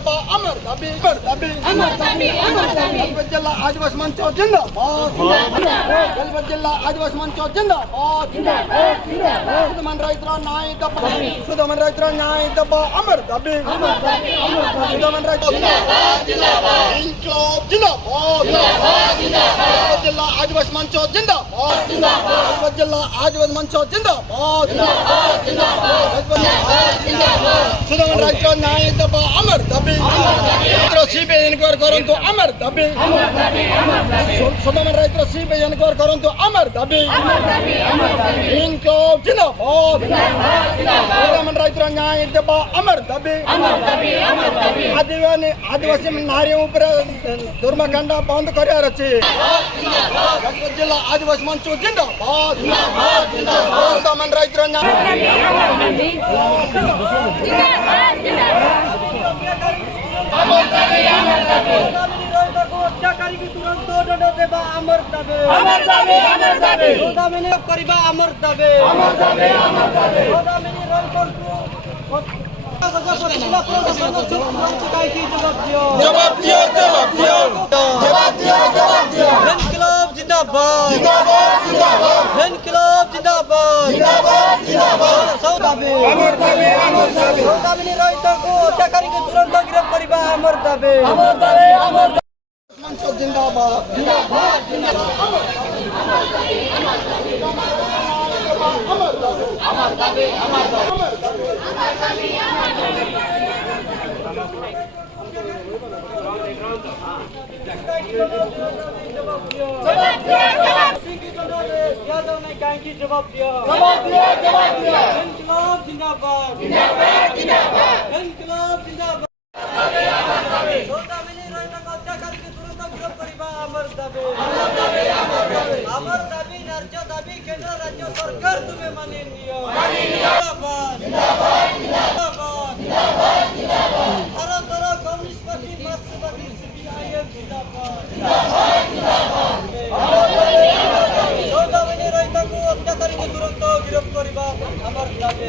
दबा अमर दबी गलबत जिला आदिवासी मंच जिंदाबाद गलबत जिला आदिवासी मंच जिंदाबाद सुदमन रैतर न्याय दबा अमर दबी सुदमन रैतर इंकलाब जिंदाबाद गलबत जिला आदिवासी मंच जिंदाबाद गलबत जिला आदिवासी मंच जिंदाबाद सुदमन रैतर न्याय दबा अमर दबी सीबीआई एनक्वायर करंतु अमर दबी सुदमन रैतर सीबीआई एनक्वायर करंतु अमर दबी इंकलाब जिंदाबाद सुदमन रैतर न्याय दबा अमर दबी आदिवासी नारी ऊपर दुर्मकांड बंद करार अच्छे गलबत जिला आदिवासी मंच जिंदाबाद सुदमन रैतर जवाब दिया इंकलाब जिंदाबाद इंकलाब जिंदाबाद सौदामिनी रैतक हत्याकारी के तुरंत गिरफ्त करिबा अमर दाबी न्याय्य दाबी केंद्र राज्य सरकार तुम्हें मानि नियो जिंदाबाद भारत कम्युनिस्ट पार्टी मार्क्सवादी सीपीआईएम जिंदाबाद सौदामिनी रैतक हत्याकारी के तुरंत गिरफ्त करिबा अमर दाबी